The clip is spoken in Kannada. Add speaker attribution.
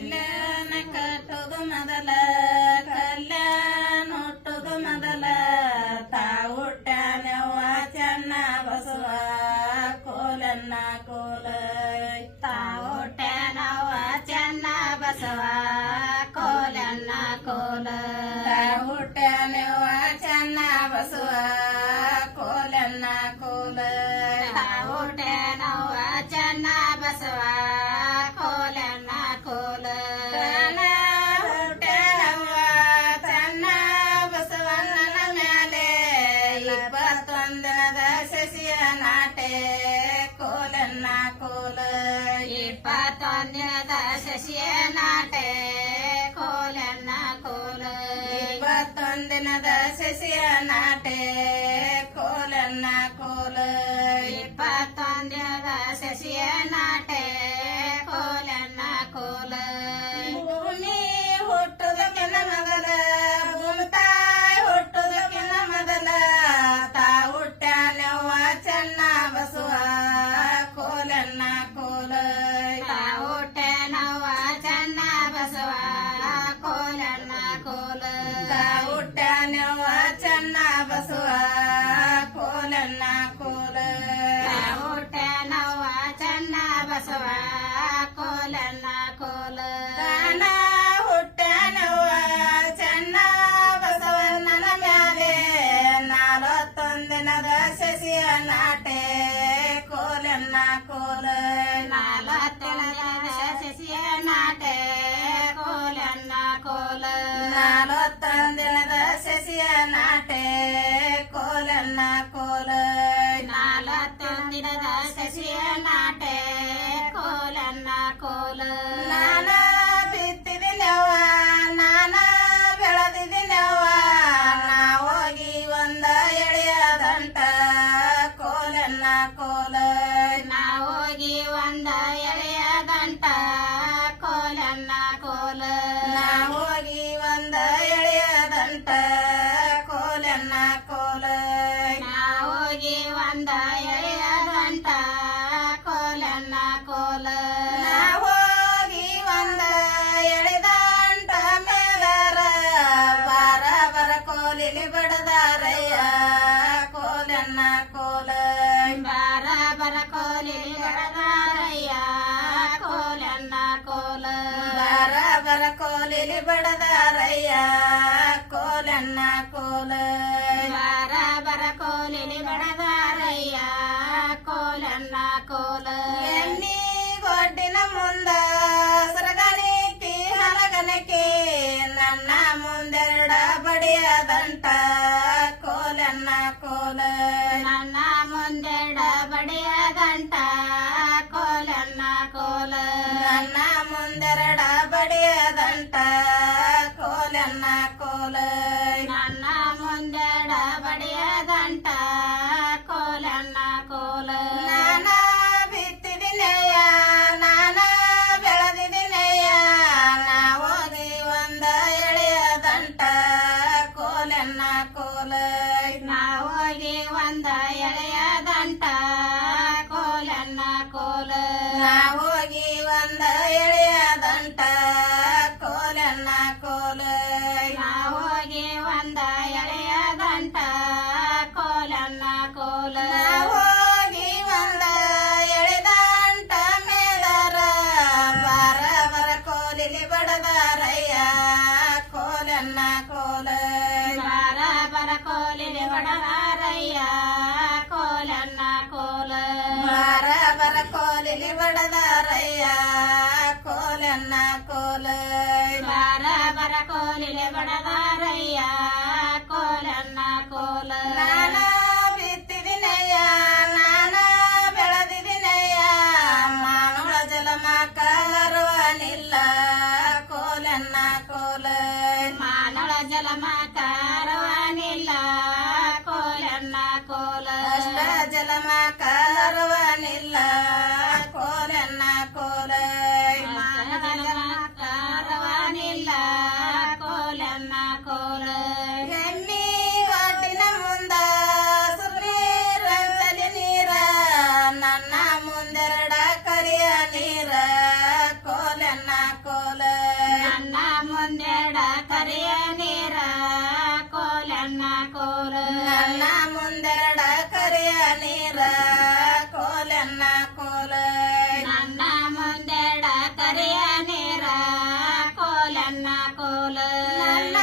Speaker 1: ಕಲ್ಯಾಣ ಕಟ್ಟೋದು ಮೊದಲ ಕಲ್ಯಾಣ ಹುಟ್ಟೋದು ಮೊದಲ ತಾವುಟ್ಟಾನವ್ವ ಚೆನ್ನ ಬಸವ ಕೋಲನ್ನ ಕೋಲ ತಾವುಟ್ಟಾನವ್ವ ಚೆನ್ನ ಬಸವ ಕೋಲನ್ನ ಕೋಲ ತಾವುಟ್ಟಾನವ್ವ ಚೆನ್ನ ಬಸವ ಕೋಲ ಇಪ್ಪತ್ತೊಂದು ದಿನದ ಶಶಿಯ ನಾಟೆ ಕೋಲನ್ನ ಕೋಲ ಇಪ್ಪತ್ತೊಂದು ದಿನದ ಶಶಿಯ ನಾಟೆ ಕೋಲನ್ನ ಕೋಲ ಇಪ್ಪತ್ತೊಂದು ದಿನದ ಶಶಿಯ ನಾಟೆ ಬಸವ ಕೋಲನ್ನ ಕೋಲ. ತಾನ ಹುಟ್ಟನವ ಚೆನ್ನ ಬಸವಣ್ಣನ ಮ್ಯಾಲೆ ನಾಲ್ವತ್ತೊಂದಿನದ ಶಶಿಯ ನಾಟೆ ಕೋಲನ್ನ ಕೋಲ. ನಾಲ್ವತ್ತೊಂದಿನದ ಸಸಿಯ ನಾಟೆ ಕೋಲನ್ನ ಕೋಲ. ನಾಲ್ವತ್ತೊಂದಿನದ ಸಸಿಯ ನಾಟೆ ದಾರಯ್ಯ ಕೋಲನ್ನ ಕೋಲ. ಬಾರ ಬರ ಕೋಲಿಲಿಗಡದಾರಯ್ಯ ಕೋಲಿಲಿ ಬಡದಾರಯ್ಯ ಕೋಲನ್ನ ಕೋಲ. ಬಾರ ಬರ ಕೋಲ ನನ್ನ ಹೊಡೆದಾರಯ್ಯ ಕೋಲನ್ನ ಕೋಲ ಬಾರ ಬರ ಕೋಲಿಲೆ ಬಡದಾರಯ್ಯ. ನನ್ನ ಕೋಲ ನನ್ನ